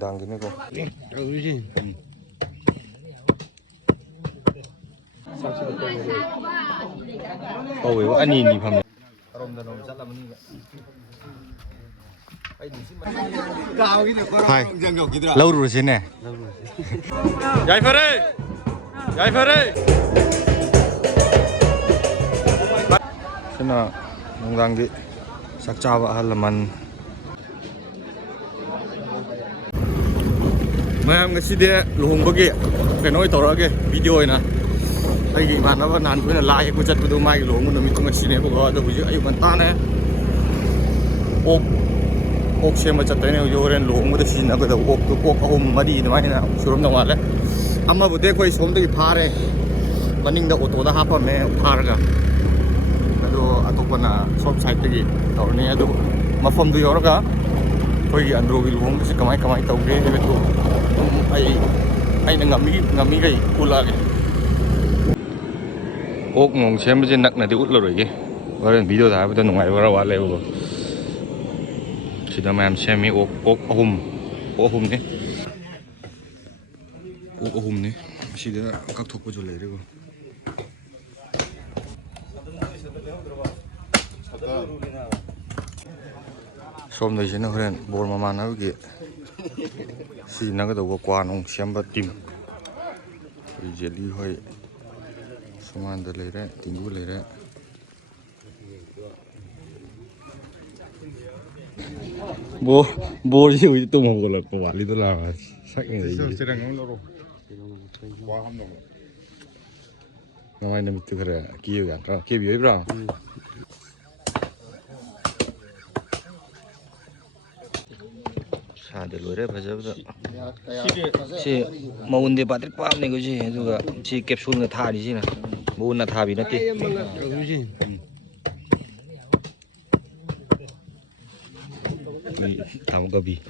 ꯅꯨꯡꯗꯥꯡꯒꯤꯅꯤꯀꯣ ꯀꯧꯋꯦꯕ ꯑꯅꯤ ꯐꯝꯃꯦ ꯂꯧꯔꯨꯔꯁꯤꯅꯦ ꯌꯥꯏꯐꯔꯦ ꯌꯥꯏꯐꯔꯦ ꯁꯤꯅ ꯅꯨꯡꯗꯥꯡꯒꯤ ꯆꯥꯛ ꯆꯥꯕ ꯑꯍꯜ ꯂꯃꯟ ꯃꯌꯥꯝ ꯉꯁꯤꯗꯤ ꯂꯨꯍꯣꯡꯕꯒꯤ ꯀꯩꯅꯣ ꯑꯣꯏ ꯇꯧꯔꯛꯑꯒꯦ ꯚꯤꯗꯤꯑꯣ ꯑꯣꯏꯅ ꯑꯩꯒꯤ ꯏꯃꯥꯟꯅꯕ ꯅꯍꯥꯟ ꯑꯩꯈꯣꯏꯅ ꯂꯥꯏ ꯌꯦꯛꯄ ꯆꯠꯄꯗꯣ ꯃꯥꯒꯤ ꯂꯨꯍꯣꯡꯕ ꯅꯨꯃꯤꯠꯇꯨ ꯉꯁꯤꯅꯦꯕꯀꯣ ꯑꯗꯣ ꯍꯧꯖꯤꯛ ꯑꯌꯨꯛ ꯉꯟꯇꯥꯅꯦ ꯑꯣꯛ ꯁꯦꯝꯕ ꯆꯠꯇꯣꯏꯅꯦ ꯍꯧꯖꯤꯛ ꯍꯣꯔꯦꯟ ꯂꯨꯍꯣꯡꯕꯗ ꯁꯤꯖꯤꯟꯅꯒꯗꯕ ꯑꯣꯛꯇꯣ ꯑꯣꯛ 3-4 ꯑꯗꯨꯃꯥꯏꯅ ꯁꯨꯔꯝꯗꯧ ꯃꯥꯜꯂꯦ ꯑꯃꯕꯨꯗꯤ ꯑꯩꯈꯣꯏ ꯁꯣꯝꯗꯒꯤ ꯐꯥꯔꯦ ꯃꯅꯤꯡꯗ ꯑꯣꯇꯣꯗ ꯍꯥꯞꯄꯝꯃꯦ ꯐꯥꯔꯒ ꯑꯗꯣ ꯑꯇꯣꯞꯄꯅ ꯁꯣꯝ ꯁꯥꯏꯠꯇꯒꯤ ꯇꯧꯔꯅꯤ ꯑꯗꯨ ꯃꯐꯝꯗꯨ ꯌꯧꯔꯒ ꯑꯩꯈꯣꯏꯒꯤ ꯑꯟꯗ꯭ꯔꯣꯒꯤ ꯂꯨꯍꯣꯡꯕꯁꯤ ꯀꯃꯥꯏ ꯇꯧꯒꯦ ꯍꯥꯏꯕꯗꯨ ꯑꯩꯅ ꯉꯝꯃꯤꯈꯩ ꯎꯠꯂꯛꯑꯒꯦ ꯑꯣꯛ ꯅꯣꯡ ꯁꯦꯝꯕꯁꯦ ꯅꯛꯅꯗꯤ ꯎꯠꯂꯔꯣꯏꯒꯦ ꯍꯣꯔꯦꯟ ꯚꯤꯗꯤꯑꯣꯗ ꯍꯥꯏꯕꯗ ꯅꯨꯡꯉꯥꯏꯕ ꯈꯔ ꯋꯥꯠꯂꯦꯕꯀꯣ ꯁꯤꯗ ꯃꯌꯥꯝ ꯁꯦꯝꯃꯤ ꯑꯣꯛ ꯑꯍꯨꯝꯅꯤ ꯑꯣꯛ 3ꯅꯤ ꯑꯁꯤꯗ ꯀꯛꯊꯣꯛꯄꯁꯨ ꯂꯩꯔꯦꯀꯣ ꯁꯣꯝꯗꯩꯁꯤꯅ ꯍꯣꯔꯦꯟ ꯕꯣꯔ ꯃꯃꯥꯟꯅꯕꯒꯤ ꯁꯤꯖꯤꯟꯅꯒꯗꯧꯕ ꯀ꯭ꯋꯥ ꯅꯨꯡ ꯁꯦꯝꯕ ꯇꯤꯝ ꯑꯩꯈꯣꯏ ꯖꯦꯂꯤ ꯍꯣꯏ ꯁꯨꯃꯥꯡꯗ ꯂꯩꯔꯦ ꯇꯤꯡꯒꯨ ꯂꯩꯔꯦ ꯕꯣꯔꯁꯤ ꯍꯧꯖꯤꯛ ꯇꯨꯝ ꯍꯧꯒꯠꯂꯛꯄ ꯋꯥꯠꯂꯤꯗ ꯂꯥꯛꯑ ꯅꯃꯥꯏ ꯅꯨꯃꯤꯠꯇꯨ ꯈꯔ ꯀꯦꯕ ꯌꯥꯗ꯭ꯔꯣ ꯀꯦꯕꯤ ꯑꯣꯏꯕ꯭ꯔꯥ ꯁꯥꯗ ꯂꯣꯏꯔꯦ ꯐꯖꯕꯗ ꯁꯤ ꯃꯎꯟꯗꯤ ꯄꯥꯇ꯭ꯔꯤꯛ ꯄꯥꯝꯅꯤꯀꯣ ꯁꯤ ꯑꯗꯨꯒ ꯁꯤ ꯀꯦꯞꯁꯨꯜꯅ ꯊꯥꯔꯤꯁꯤꯅ ꯃꯎꯟꯅ ꯊꯥꯕꯤ ꯅꯠꯇꯦ ꯊꯥꯃꯨꯛꯀꯕꯤꯐꯖꯔꯦ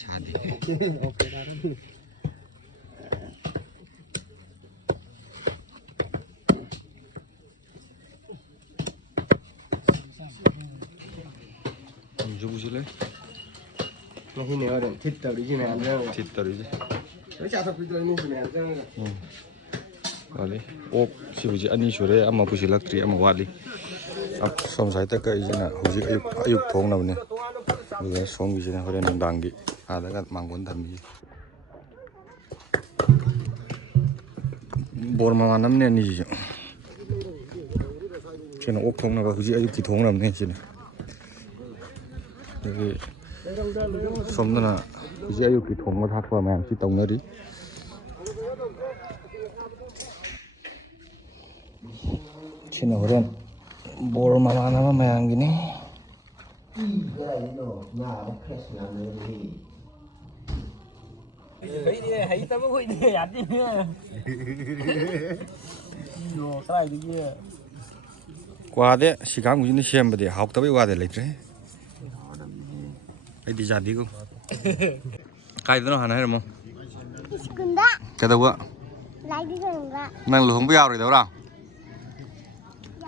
ꯁꯥꯗꯤ ꯖꯨꯕꯨꯁꯨ ꯂꯩ ꯃꯍꯤꯅꯦ ꯍꯣꯔꯦꯟ ꯊꯤꯠ ꯇꯧꯔꯤꯁꯤ ꯃꯌꯥꯝꯁꯦ ꯊꯤꯠ ꯇꯧꯔꯤꯁꯦ ꯂꯣꯏ ꯆꯥꯊꯣꯛꯄꯤꯗꯣꯏꯅꯤ ꯁꯤ ꯃꯌꯥꯝꯁꯦ ꯋꯥꯠꯂꯤ ꯑꯣꯛ ꯁꯤ ꯍꯧꯖꯤꯛ 2 ꯁꯨꯔꯦ ꯑꯃ ꯄꯨꯁꯤꯜꯂꯛꯇ꯭ꯔꯤ ꯑꯃ ꯋꯥꯠꯂꯤ ꯁꯣꯝ ꯁꯥꯏꯗ ꯀꯛꯏꯁꯤꯅ ꯍꯧꯖꯤꯛ ꯑꯌꯨꯛ ꯊꯣꯡꯅꯕꯅꯤ ꯑꯗꯨꯒ ꯁꯣꯝꯒꯤꯁꯤꯅ ꯍꯣꯔꯦꯟ ꯅꯨꯡꯗꯥꯡꯒꯤ ꯑꯥꯗꯒ ꯃꯥꯡꯒꯣꯟ ꯊꯝꯕꯤꯁꯤ ꯕꯣꯔ ꯃꯃꯥꯟꯅꯕꯅꯦ ꯑꯅꯤꯁꯤꯁꯨ ꯁꯤꯅ ꯑꯣꯛ ꯊꯣꯡꯅꯕ ꯍꯧꯖꯤꯛ ꯑꯌꯨꯛꯀꯤ ꯊꯣꯡꯅꯕꯅꯦ ꯁꯤꯅ ꯑꯗꯒꯤ ꯁꯣꯝꯗꯅ ꯍꯧꯖꯤꯛ ꯑꯌꯨꯛꯀꯤ ꯊꯣꯡꯕ ꯊꯥꯛꯄ ꯃꯌꯥꯝꯁꯤ ꯇꯧꯅꯔꯤ ꯁꯤꯅ ꯍꯣꯔꯦꯟ ꯕꯣꯔ ꯃꯃꯥꯟꯅꯕ ꯃꯌꯥꯝꯒꯤꯅꯤ ꯍꯩꯇꯕ ꯈꯣꯏꯗꯤ ꯌꯥꯗꯦꯅꯦ ꯀꯥꯏꯗꯒꯤ ꯀ꯭ꯋꯥꯗꯤ ꯁꯤ ꯀꯥꯡꯕꯨꯁꯤꯅ ꯁꯦꯝꯕꯗꯤ ꯍꯥꯎꯇꯕꯩ ꯋꯥꯗꯤ ꯂꯩꯇ꯭ꯔꯦ ꯑꯩꯗꯤ ꯌꯥꯗꯦꯀꯣ ꯀꯥꯏꯗꯅꯣ ꯍꯥꯟꯅ ꯍꯥꯏꯔꯝꯃꯣ ꯁ꯭ꯀꯨꯜꯗ ꯀꯩꯗꯧꯕ ꯂꯥꯏꯗꯤ ꯈꯣꯏꯔꯝꯕ ꯅꯪ ꯂꯨꯍꯣꯡꯕ ꯌꯥꯔꯣꯏꯗꯕ꯭ꯔꯥ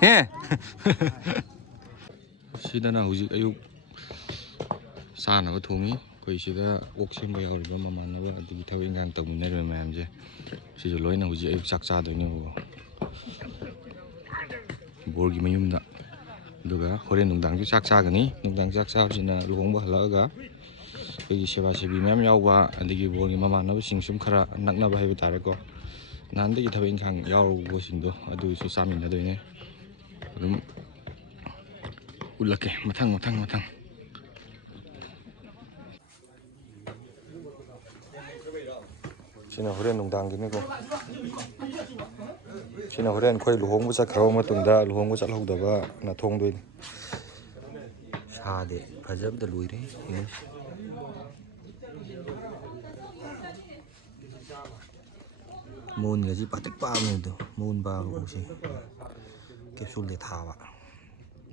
ꯍꯦ ꯁꯤꯗꯅ ꯍꯧꯖꯤꯛ ꯑꯌꯨꯛ ꯆꯥꯅꯕ ꯊꯣꯡꯉꯤ ꯑꯩꯈꯣই ꯁꯤꯗ ꯑꯣꯛ ꯁꯦꯝꯕ ꯌꯥꯎꯔꯤꯕ ꯃꯃꯥꯟꯅꯕ ꯑꯗꯒꯤ ꯊꯕꯛ ꯏꯟꯈꯥꯡ ꯇꯧꯃꯤꯟꯅꯔꯤꯕ ꯃꯌꯥꯝꯁꯦ ꯁꯤꯁꯨ ꯂꯣꯏꯅ ꯍꯧꯖꯤꯛ ꯑꯌꯨꯛ ꯆꯥꯛ ꯆꯥꯗꯣꯏꯅꯦꯕꯀꯣ ꯕꯣꯔꯒꯤ ꯃꯌꯨꯝꯗ ꯑꯗꯨꯒ ꯍꯣꯔꯦꯟ ꯅꯨꯡꯗꯥꯡꯁꯨ ꯆꯥꯛ ꯆꯥꯒꯅꯤ ꯅꯨꯡꯗꯥꯡ ꯆꯥꯛ ꯆꯥꯕꯁꯤꯅ ꯂꯨꯍꯣꯡꯕ ꯍꯜꯂꯛꯑꯒ ꯑꯩꯈꯣꯏꯒꯤ ꯁꯦꯕꯥ ꯁꯦꯕꯤ ꯃꯌꯥꯝ ꯌꯥꯎꯕ ꯑꯗꯒꯤ ꯕꯣꯔꯒꯤ ꯃꯃꯥꯟꯅꯕꯁꯤꯡ ꯁꯨꯝ ꯈꯔ ꯅꯛꯅꯕ ꯍꯥꯏꯕ ꯇꯥꯔꯦꯀꯣ ꯅꯍꯥꯟꯗꯒꯤ ꯊꯕꯛ ꯏꯟꯈꯥꯡ ꯌꯥꯎꯔꯨꯕꯁꯤꯡꯗꯣ ꯑꯗꯨꯁꯨ ꯆꯥꯃꯤꯟꯅꯗꯣꯏꯅꯦ ꯑꯗꯨꯝ ꯎꯠꯂꯛꯀꯦ ꯃꯊꯪ ꯁꯤꯅ ꯍꯣꯔꯦꯟ ꯅꯨꯡꯗꯥꯡꯒꯤꯅꯤꯀꯣ ꯁꯤꯅ ꯍꯣꯔꯦꯟ ꯑꯩꯈꯣꯏ ꯂꯨꯍꯣꯡꯕ ꯆꯠꯈ꯭ꯔꯕ ꯃꯇꯨꯡꯗ ꯂꯨꯍꯣꯡꯕ ꯆꯠꯍꯧꯗꯕꯅ ꯊꯣꯡꯗꯣꯏꯅꯤ ꯁꯥꯗꯤ ꯐꯖꯕꯗ ꯂꯣꯏꯔꯦ ꯃꯎꯟꯒꯁꯤ ꯄꯥꯇ꯭ꯔꯤꯛ ꯄꯥꯕꯅꯦ ꯑꯗꯣ ꯃꯎꯟ ꯄꯥꯕ ꯎꯁꯤ ꯀꯦꯞꯁꯨꯜꯗꯤ ꯊꯥꯕ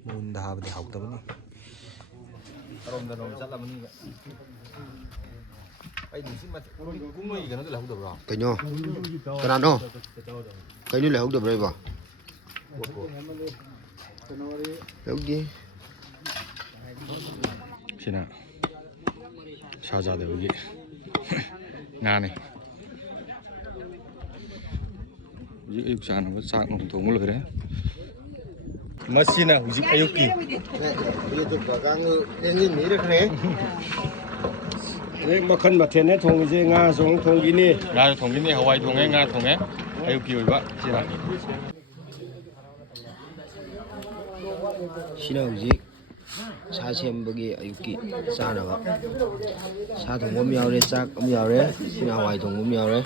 ꯃꯎꯟꯗ ꯍꯥꯕꯗꯤ ꯍꯥꯎꯇꯕꯅꯤ ꯑꯔꯣꯝꯗ ꯆꯠꯂꯕꯅꯤꯕ ꯀꯨꯝꯃꯣꯏꯒꯤ ꯀꯩꯅꯣꯗꯣ ꯂꯩꯍꯧꯗꯕ꯭ꯔꯣ ꯀꯩꯅꯣ ꯀꯅꯥꯅꯣ ꯀꯩꯅꯣ ꯂꯩꯍꯧꯗꯕ꯭ꯔꯥ ꯏꯕꯣ ꯂꯩꯍꯧꯗꯦ 시나 샤자데 여기 나네 이 육사는 싹 농동을 그래 마시나 우지 아유기 이게 좀 가강을 내는 일을 해. 네, 막한 마트에 통 이제 가송 통기니. 나 통기니 하와이 통에 가 통에 아유기 오이바 시나 신하우지 사시엠버기 아유기 싸나가 사동음 야오래 짝음 야오래 신하와이 동음 야오래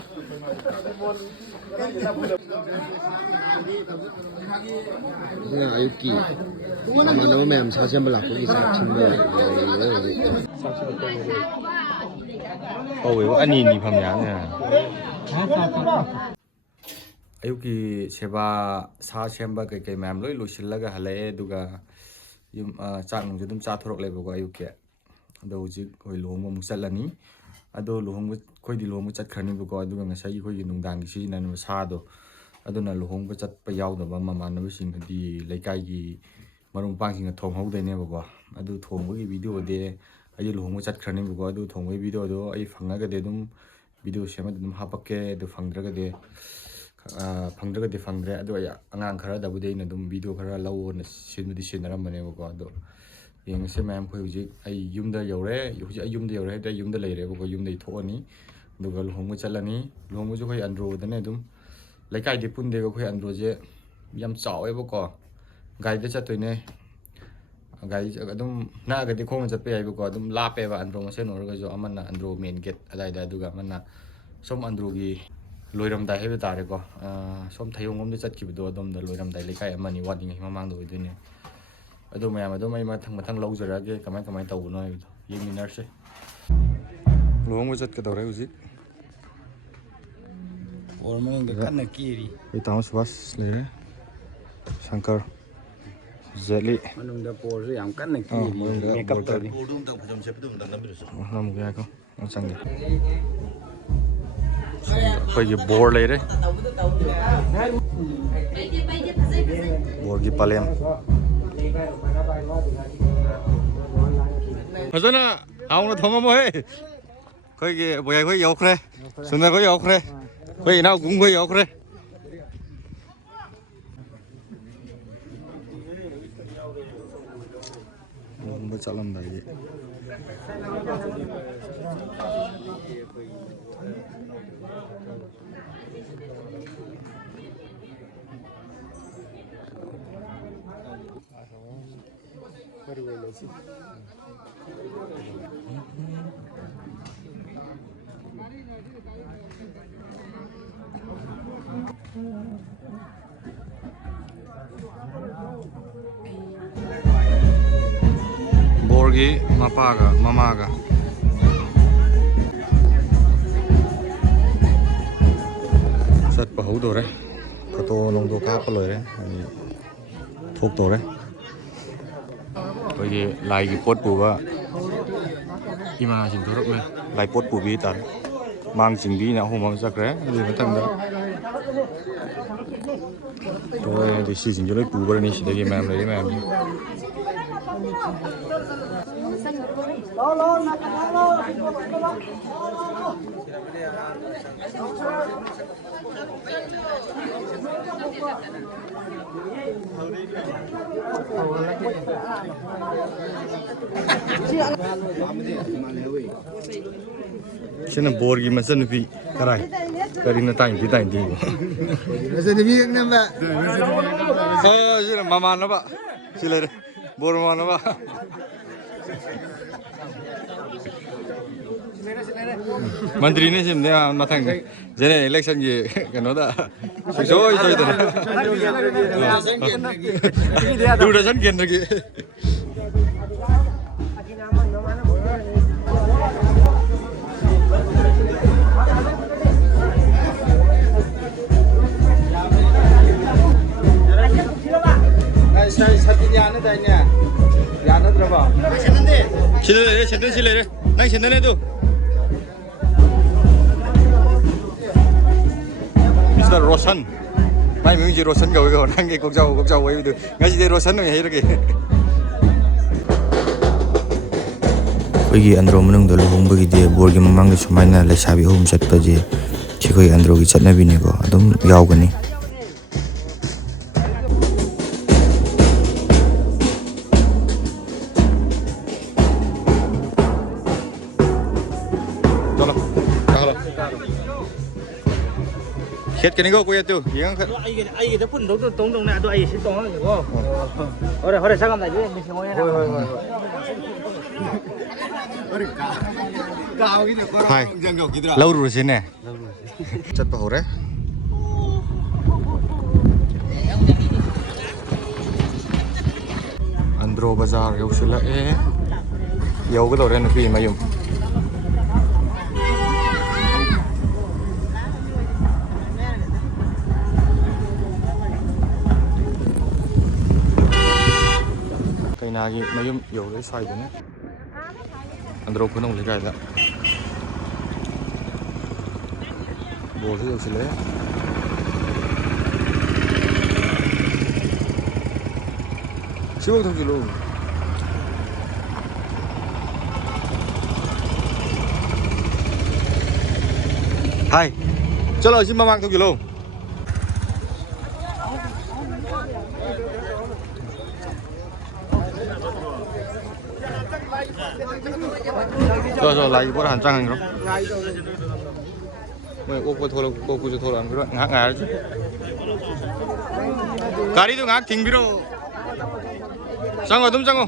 그냥 아유기 아마 너무 사시엠버 라고기 짝친거 왜 아니 니 밤이야 아유기 제바 사시엠바 그게 맘 로이 로실라가 할래 누가 ꯆꯥꯛ ꯅꯨꯡꯁꯨ ꯑꯗꯨꯝ ꯆꯥꯊꯣꯔꯛꯂꯦꯕꯀꯣ ꯑꯌꯨꯛꯀꯤ ꯑꯗꯣ ꯍꯧꯖꯤꯛ ꯑꯩꯈꯣꯏ ꯂꯨꯍꯣꯡꯕ ꯑꯃꯨꯛ ꯆꯠꯂꯅꯤ ꯑꯗꯣ ꯂꯨꯍꯣꯡꯕ ꯑꯩꯈꯣꯏꯗꯤ ꯂꯨꯍꯣꯡꯕ ꯆꯠꯈ꯭ꯔꯅꯤꯕꯀꯣ ꯑꯗꯨꯒ ꯉꯁꯥꯏ ꯑꯩꯈꯣꯏꯒꯤ ꯅꯨꯡꯗꯥꯡꯒꯤ ꯁꯤꯖꯤꯟꯅꯅꯕ ꯁꯥꯗꯣ ꯑꯗꯨꯅ ꯂꯨꯍꯣꯡꯕ ꯆꯠꯄ ꯌꯥꯎꯗꯕ ꯃꯃꯥꯟꯅꯕꯁꯤꯡꯗꯤ ꯂꯩꯀꯥꯏꯒꯤ ꯃꯔꯨꯞ ꯃꯄꯥꯡꯁꯤꯡꯅ ꯊꯣꯡꯍꯧꯗꯣꯏꯅꯦꯕꯀꯣ ꯑꯗꯨ ꯊꯣꯡꯕꯒꯤ ꯚꯤꯗꯤꯑꯣꯗꯤ ꯑꯩ ꯂꯨꯍꯣꯡꯕ ꯆꯠꯈ꯭ꯔꯅꯤꯕꯀꯣ ꯑꯗꯨ ꯊꯣꯡꯕꯒꯤ ꯚꯤꯗꯤꯑꯣꯗꯣ ꯑꯩ ꯐꯪꯉꯒꯗꯤ ꯑꯗꯨꯝ ꯚꯤꯗꯤꯑꯣ ꯁꯦꯝꯃꯒ ꯑꯗꯨꯝ ꯍꯥꯞꯄꯛꯀꯦ ꯑꯗꯨ ꯐꯪꯗ꯭ꯔꯒꯗꯤ ꯐꯪꯗ꯭ꯔꯒꯗꯤ ꯐꯪꯗ꯭ꯔꯦ ꯑꯗꯣ ꯑꯩ ꯑꯉꯥꯡ ꯈꯔꯗꯕꯨꯗꯤ ꯑꯩꯅ ꯑꯗꯨꯝ ꯚꯤꯗꯤꯑꯣ ꯈꯔ ꯂꯧꯑꯣꯅ ꯁꯤꯟꯕꯨꯗꯤ ꯁꯤꯟꯅꯔꯝꯕꯅꯦꯕꯀꯣ ꯑꯗꯣ ꯌꯦꯡꯉꯁꯦ ꯃꯌꯥꯝ ꯑꯩꯈꯣꯏ ꯍꯧꯖꯤꯛ ꯑꯩ ꯌꯨꯝꯗ ꯌꯧꯔꯦ ꯍꯧꯖꯤꯛ ꯑꯩ ꯌꯨꯝꯗ ꯌꯧꯔꯦ ꯍꯥꯏꯕꯗꯤ ꯑꯩ ꯌꯨꯝꯗ ꯂꯩꯔꯦꯕꯀꯣ ꯌꯨꯝꯗꯒꯤ ꯊꯣꯛꯑꯅꯤ ꯑꯗꯨꯒ ꯂꯨꯍꯣꯡꯕ ꯆꯠꯂꯅꯤ ꯂꯨꯍꯣꯡꯕꯁꯨ ꯑꯩꯈꯣꯏ ꯑꯟꯗ꯭ꯔꯣꯗꯅꯦ ꯑꯗꯨꯝ ꯂꯩꯀꯥꯏꯗꯤ ꯄꯨꯟꯗꯦꯕ ꯑꯩꯈꯣই ꯑꯟꯗ꯭ꯔꯣꯁꯦ ꯌꯥꯝ ꯆꯥꯎꯋꯦꯕꯀꯣ ꯒꯥꯔꯤꯗ ꯆꯠꯇꯣꯏꯅꯦ ꯒꯥꯔꯤ ꯑꯗꯨꯝ ꯅꯛꯑꯒꯗꯤ ꯈꯣꯡꯅ ꯆꯠꯄ ꯌꯥꯏꯕꯀꯣ ꯑꯗꯨꯝ ꯂꯥꯞꯄꯦꯕ ꯑꯟꯗ꯭ꯔꯣ ꯃꯁꯦꯟ ꯑꯣꯏꯔꯒꯁꯨ ꯑꯃꯅ ꯑꯟꯗ꯭ꯔꯣ ꯃꯦꯟ ꯒꯦꯠ ꯑꯗꯥꯏꯗ ꯑꯗꯨꯒ ꯑꯃꯅ ꯁꯣꯝ ꯑꯟꯗ꯭ꯔꯣꯒꯤ ꯂꯣꯏꯔꯝꯗꯥꯏ ꯍꯥꯏꯕ ꯇꯥꯔꯦꯀꯣ ꯁꯣꯝ ꯊꯌꯣꯡꯂꯣꯝꯗ ꯆꯠꯈꯤꯕꯗꯣ ꯑꯗꯣꯝꯗ ꯂꯣꯏꯔꯝꯗꯥꯏ ꯂꯩꯀꯥꯏ ꯑꯃꯅꯤ ꯋꯥꯠꯂꯤꯉꯩ ꯃꯃꯥꯡꯗ ꯑꯣꯏꯗꯣꯏꯅꯦ ꯑꯗꯨ ꯃꯌꯥꯝ ꯑꯗꯨꯝ ꯑꯩ ꯃꯊꯪ ꯂꯧꯖꯔꯛꯑꯒꯦ ꯀꯃꯥꯏ ꯇꯧꯕꯅꯣ ꯍꯥꯏꯕꯗꯣ ꯌꯦꯡꯃꯤꯟꯅꯔꯁꯦ ꯂꯨꯍꯣꯡꯕ ꯆꯠꯀꯗꯧꯔꯦ ꯍꯧꯖꯤꯛ ꯑꯣꯔ ꯃꯅꯨꯡꯗ ꯀꯟꯅ ꯀꯦꯔꯤ ꯑꯩ ꯇꯥꯃꯣ ꯁꯨꯕꯥꯁ ꯂꯩꯔꯦ ꯁꯪꯀꯔ ꯖꯦꯠꯂꯤ ꯃꯅꯨꯡꯗ ꯄꯣꯔꯁꯨ ꯌꯥꯝ ꯀꯟꯅ ꯀꯦꯔꯤ ꯃꯦꯀꯞ ꯇꯧꯔꯤ ꯅꯝꯒꯦ ꯍꯥꯏꯀꯣ ꯆꯪꯒꯦ ꯑꯩꯈꯣꯏꯒꯤ ꯕꯣꯔ ꯂꯩꯔꯦ ꯕꯣꯔꯒꯤ ꯄꯂꯦꯝ ꯐꯖꯅ ꯍꯥꯎꯅ ꯊꯣꯡꯉꯝꯃꯣꯍꯦ ꯑꯩꯈꯣꯏꯒꯤ ꯕꯣꯌꯥꯏꯈꯣꯏ ꯌꯧꯈ꯭ꯔꯦ ꯁꯨꯟꯗꯔꯈꯣꯏ ꯌꯧꯈ꯭ꯔꯦ ꯑꯩꯈꯣꯏ ꯏꯅꯥꯎꯀꯨꯝꯈꯣꯏ ꯌꯧꯈ꯭ꯔꯦ ꯂꯨꯍꯣꯡꯕ ꯆꯠꯂꯝꯗꯥꯏꯒꯤ ꯕꯣꯔꯒꯤ ꯃꯄꯥꯒ ꯃꯃꯥꯒ ꯆꯠꯄ ꯍꯧꯗꯣꯔꯦ ꯐꯣꯇꯣ ꯅꯨꯡꯗꯣ ꯀꯥꯞꯄ ꯂꯣꯏꯔꯦ ꯑꯩ ꯊꯣꯛꯇꯧꯔꯦ ꯑꯩꯈꯣꯏꯒꯤ ꯂꯥꯏꯒꯤ ꯄꯣꯠ ꯄꯨꯕ ꯏꯃꯥꯁꯤꯡ ꯊꯣꯔꯛꯂꯦ ꯂꯥꯏ ꯄꯣꯠ ꯄꯨꯕꯤ ꯇꯥꯔꯦ ꯃꯥꯡ ꯆꯤꯡꯕꯤꯅ ꯑꯍꯨꯝ ꯑꯃ ꯆꯠꯈ꯭ꯔꯦ ꯑꯗꯨꯒꯤ ꯃꯊꯪꯗ ꯇꯣꯏ ꯑꯗꯨ ꯁꯤꯁꯤꯡꯁꯦ ꯂꯣꯏ ꯄꯨꯈ꯭ꯔꯅꯤ ꯁꯤꯗꯒꯤ ꯃꯌꯥꯝ ꯂꯩꯔꯤ ꯃꯌꯥꯝꯁꯦ sini borgi macam ni karai karina time macam ni yang nama sini mama nama sila bor mama nama Menteri ni sebenarnya matang jadi election je kan ada so itu dua dozen kian lagi Sini, nang sini tu. Mr. Roshan, mai mungkin Roshan kau nang kau jauh itu. Ngaji dia Roshan ni lagi. ꯑꯩꯈꯣꯏꯒꯤ ꯑꯟꯗ꯭ꯔꯣ ꯃꯅꯨꯡꯗ ꯂꯨꯍꯣꯡꯕꯒꯤꯗꯤ ꯕꯣꯔꯒꯤ ꯃꯃꯥꯡꯗ ꯁꯨꯃꯥꯏꯅ ꯂꯩꯁꯥꯕꯤ ꯑꯍꯨꯝ ꯆꯠꯄꯁꯦ ꯑꯩꯈꯣꯏ ꯑꯟꯗ꯭ꯔꯣꯒꯤ ꯆꯠꯅꯕꯤꯅꯤꯀꯣ ꯑꯗꯨꯝ ꯌꯥꯎꯒꯅꯤ Hết cái này go quay tiêu, gì không? ai cái phun đấu tống này, tôi ai sẽ tống nó được không? Hồi đây sao làm này chứ mình ngồi này. Hai, lâu rồi xin nè. Chất vào đấy. Andro Bazaar yêu sila yêu cái đồ này nó phi mà dùng. Cây nagi mà dùng yêu cái xoay đấy. Andro cũng không lấy cái đó. Bố thì yêu sila. Siapa tu kilo? Hai, chalo xin mang tu kilo. Rồi lại bữa hành trang hành đó. Mày cô thôi cô thôi làm cái đó ngã ngã chứ. Cái đi tu ngã kinh biro. Sang तुम संगो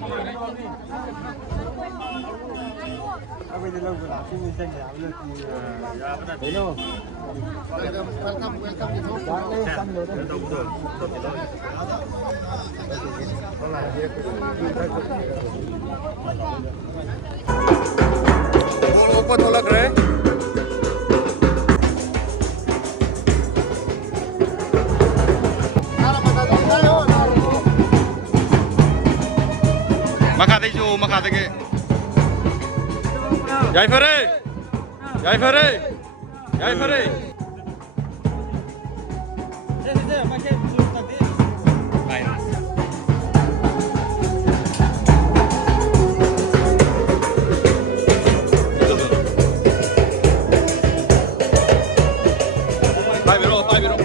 ऊपर थोड़ा करे Makati jo, makati ke. Jai Fere, Jai Fere, Jai Fere. Bye bro, bye bro.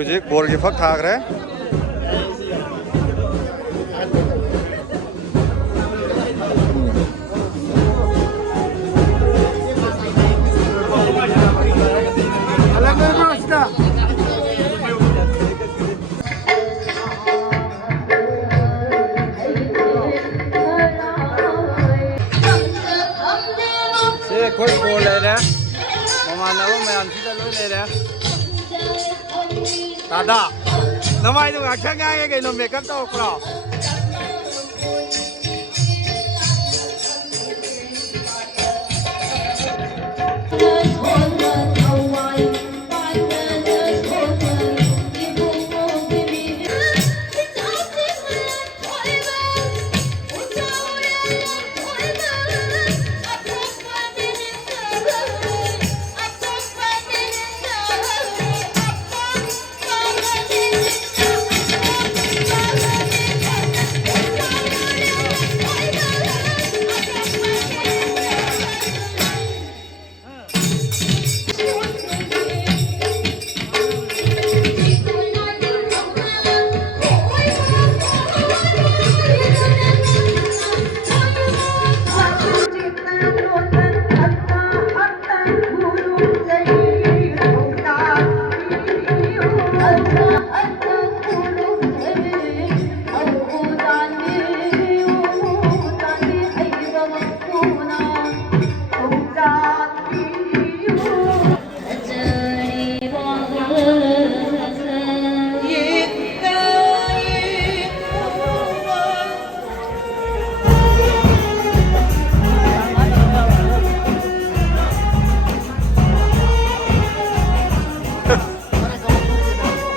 Hujik borgi fak thak rahe Se koy bolere. Mama nawo mayan sida loilere. Dada, namai tu ngak changa cái nó make up tao kro.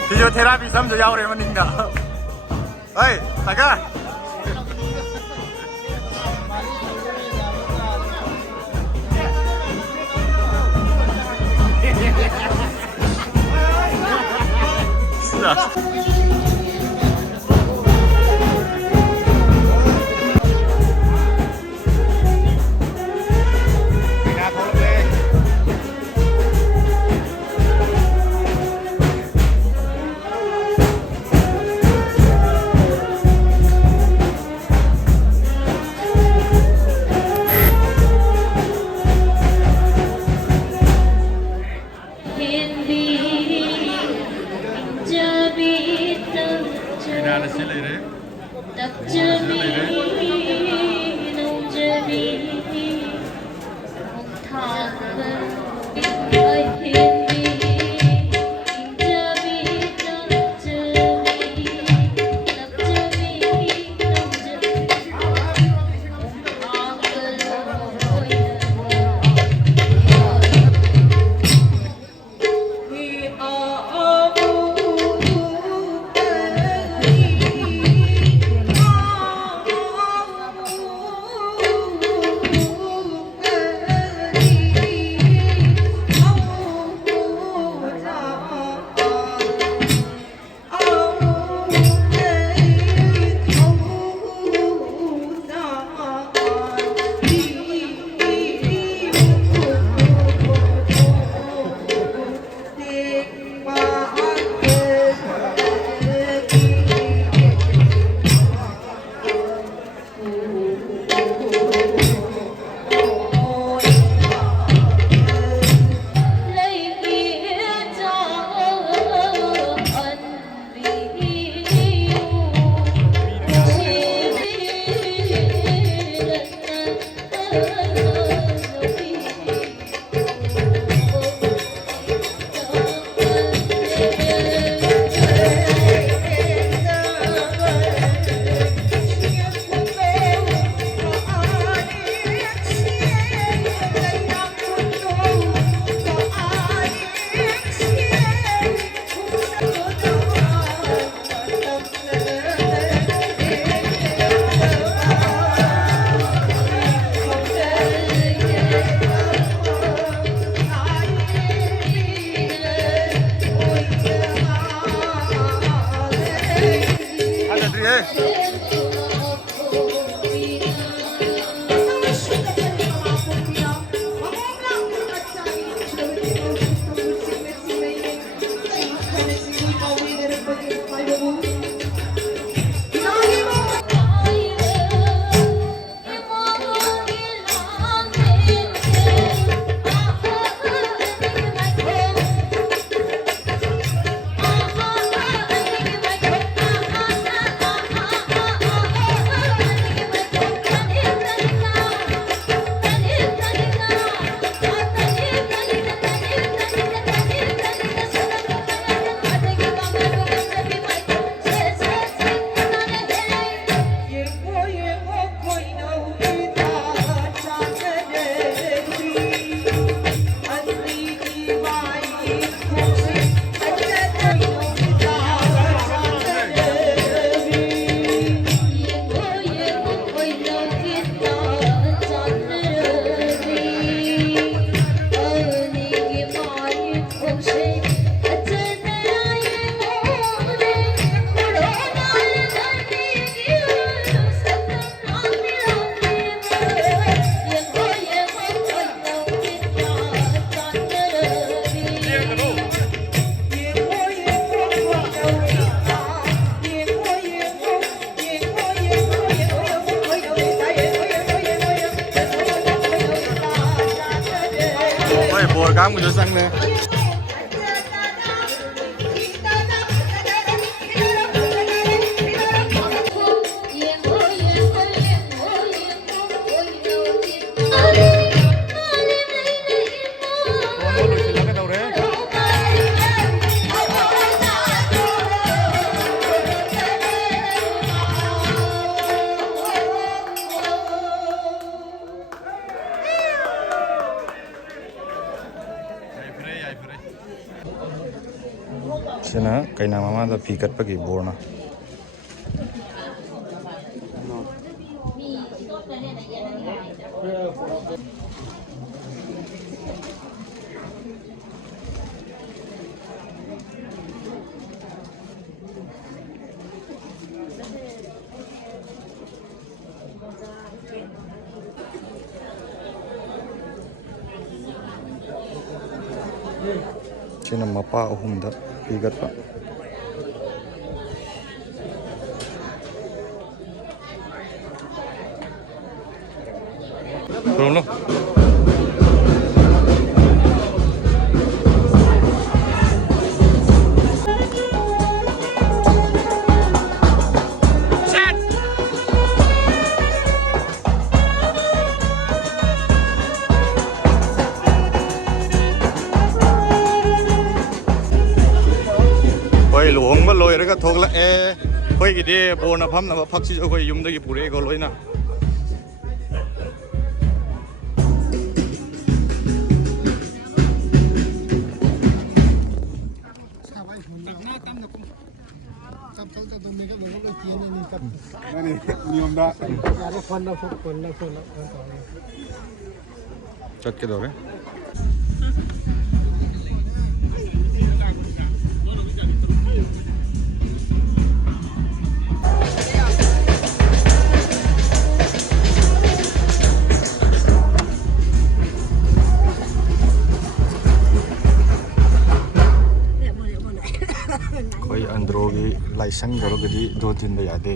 Physiotherapy some jo yaw re maning da Ê, đại ca. cam của xăng nè. Sina kay na mama da pikat pagi borna. sina mapa ahumda pigatpa Brunoหลวงก็ลอยแล้วก็ทกละค่อยกี่เดโบนะพัมนะพักชิโอค่อยยุ่มได้กี่ปุเรก็ลอยนะจัดกันดูเลยकोई अंदरोगी licence करोगे दो दिन में याद है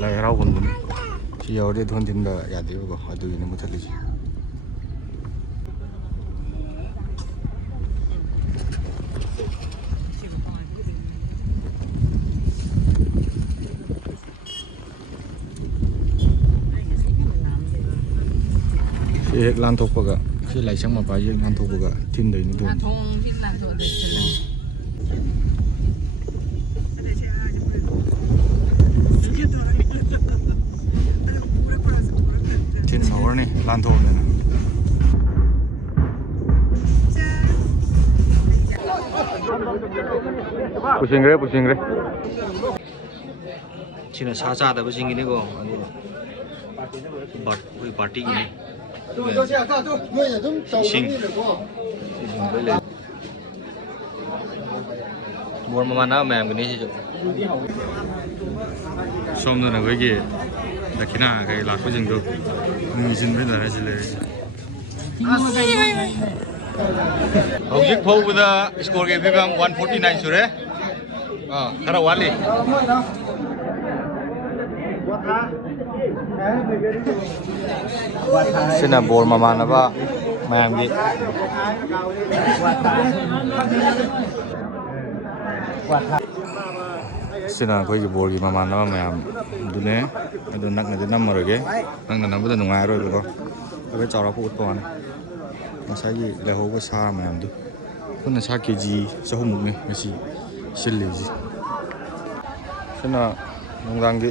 light Rao बंद में सी और दो दिन में याद है वो अदू ये नहीं मुझे लीजिए एक लान थोक पगा सी लाइसेंस में पाई एक लान थोक पगा तीन दिन दो लान थोक तीन लान थोक तीन और नहीं लान थोक ने पुशिंग रे 지금 사자다 부싱이고 우리 파티기 뭘 만나 매면 그니지 somno na 거기 나키나 그 라코징도 미진 베다 하실래 hꯧ직 파우보다 스코어 게 비방 149 수래 가라 완리 sina bol mamana ba mayam gi sina koi gi bol gi mamana ba mayam dune adu nak na nammarage nang na nambada nungai roi ko abe chawra pu utpo ne masai gi leho ko sa mayam du kunna sa kg sahum ne masi silli ji sina nongdang gi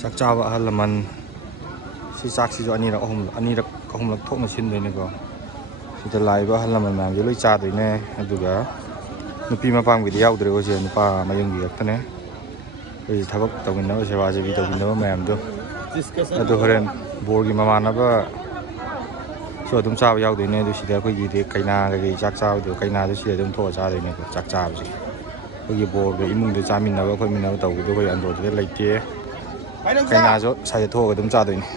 sakchaba halaman si sak si jo ani ra ahum lak thok na sin dei ne ko si ta lai ba halaman mang gi loi cha dei ne aduga nupi ma pam gi yaw dre ko je nupa ma yung gi ta ne ei thabak tawin na sewa je bi tawin na mayam do adu horen bor gi mama na ba so dum cha yaw dei ne du si da ko gi de kaina ga gi chak cha du kaina du si dum tho cha dei ne ko chak cha ji ko gi bor ge imung de cha min na ba ko min na taw gi do ko an do de lai te kaina jo sa je tho ga dum cha dei ne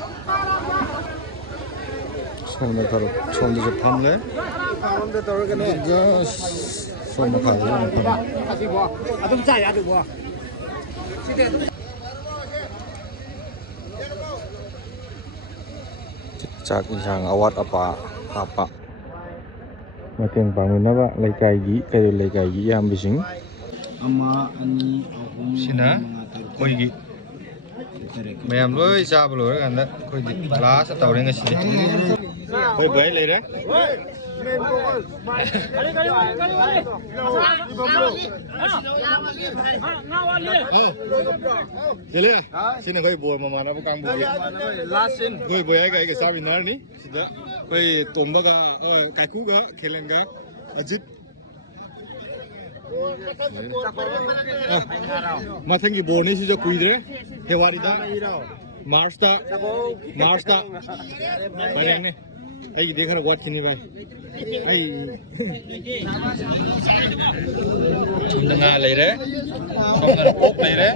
손을 걸어 손도 좀 탐래 가운데 떨어가네 손을 가져 다시 뭐 아좀 짜야 돼 뭐.จากอีสานอวัดอปาอาปะมาเตียงปางมินนะบะเลยไก่ยีไก่เลยไก่ยียามบิสิง Ama ani ahum sina koi gi mayam loi cha blo ra kan da koi gi class taw re nga si koi bai le re Jele sina koi bor mama na kang bu ya last sin koi bai ga ga seminar ni sida koi tomba ga kai ku ga khelen ga ajit mathang gi bor ni si jo kuidre hewari da Mars ta Mars ta Pareng ni ꯑꯩꯒꯤꯗꯤ ꯈꯔ ꯋꯥꯠꯈꯤꯅꯤ ꯚꯥꯏ ꯑꯩ ꯁꯣꯝꯗ ꯉꯥ ꯂꯩꯔꯦ ꯁꯣꯝꯗ ꯑꯣꯛ ꯂꯩꯔꯦ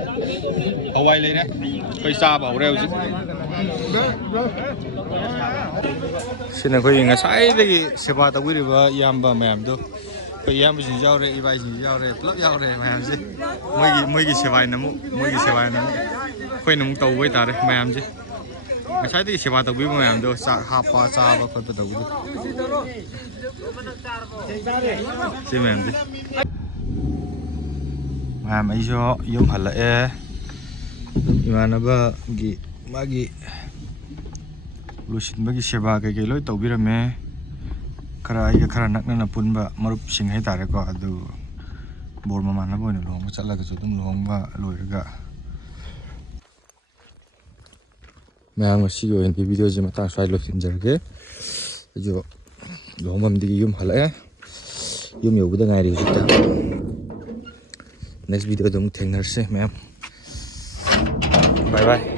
ꯍꯋꯥꯏ ꯂꯩꯔꯦ ꯑꯩꯈꯣꯏ ꯆꯥꯕ ꯍꯧꯔꯦ ꯍꯧꯖꯤꯛ ꯁꯤꯅ ꯑꯩꯈꯣꯏ ꯉꯁꯥꯏꯗꯒꯤ ꯁꯦꯕꯥ ꯇꯧꯕꯤꯔꯤꯕ ꯏꯌꯥꯝꯕ ꯃꯌꯥꯝꯗꯣ ꯑꯩꯈꯣꯏ ꯏꯌꯥꯝꯕꯁꯤꯡꯁꯨ ꯌꯥꯎꯔꯦ ꯏꯕꯥꯏꯁꯤꯡꯁꯨ ꯌꯥꯎꯔꯦ ꯄꯨꯂꯞ ꯌꯥꯎꯔꯦ ꯃꯌꯥꯝꯁꯦ ꯃꯣꯏꯒꯤ ꯁꯦꯕꯥꯏꯅ ꯑꯃꯨꯛ ꯑꯩꯈꯣꯏꯅ ꯑꯃꯨꯛ ꯇꯧꯕ ꯍꯥꯏꯇꯥꯔꯦ ꯃꯌꯥꯝꯁꯦ ꯉꯁꯥꯏꯗꯒꯤ ꯁꯦꯕꯥ ꯇꯧꯕꯤꯕ ꯃꯌꯥꯝꯗꯣ ꯆꯥꯛ ꯍꯥꯞꯄ ꯆꯥꯕ ꯈꯣꯠꯄ ꯇꯧꯕꯗꯣ ꯁꯤ ꯃꯌꯥꯝꯁꯦ ꯃꯌꯥꯝ ꯑꯩꯁꯨ ꯌꯨꯝ ꯍꯜꯂꯛꯑꯦ ꯑꯗꯨꯝ ꯏꯃꯥꯟꯅꯕꯒꯤ ꯃꯥꯒꯤ ꯂꯣꯏꯁꯤꯟꯕꯒꯤ ꯁꯦꯕꯥ ꯀꯩꯀꯩ ꯂꯣꯏ ꯇꯧꯕꯤꯔꯝꯃꯦ ꯑꯩꯒ ꯈꯔ ꯅꯛꯅꯅ ꯄꯨꯟꯕ ꯃꯔꯨꯞꯁꯤꯡ ꯍꯥꯏꯇꯥꯔꯦꯀꯣ ꯑꯗꯨ ꯕꯣꯔ ꯃꯃꯥꯟꯅꯕ ꯑꯣꯏꯅ ꯂꯨꯍꯣꯡꯕ ꯆꯠꯂꯒꯁꯨ ꯑꯗꯨꯝ ꯂꯨꯍꯣꯡꯕ ꯂꯣꯏꯔꯒ ꯃꯌꯥꯝ ꯉꯁꯤꯒꯤ ꯑꯣꯏꯅꯗꯤ ꯚꯤꯗꯤꯑꯣꯁꯦ ꯃꯇꯥꯡ ꯁ꯭ꯋꯥꯏ ꯂꯣꯏꯁꯤꯟꯖꯔꯒꯦ ꯑꯩꯁꯨ ꯂꯨꯍꯣꯡꯐꯝꯗꯒꯤ ꯌꯨꯝ ꯍꯜꯂꯛꯑꯦ ꯌꯨꯝ ꯌꯧꯕꯗ ꯉꯥꯏꯔꯤ ꯍꯧꯖꯤꯛꯇ नेक्स्ट वीडियो तुम थेंगनरसे मैम बाय बाय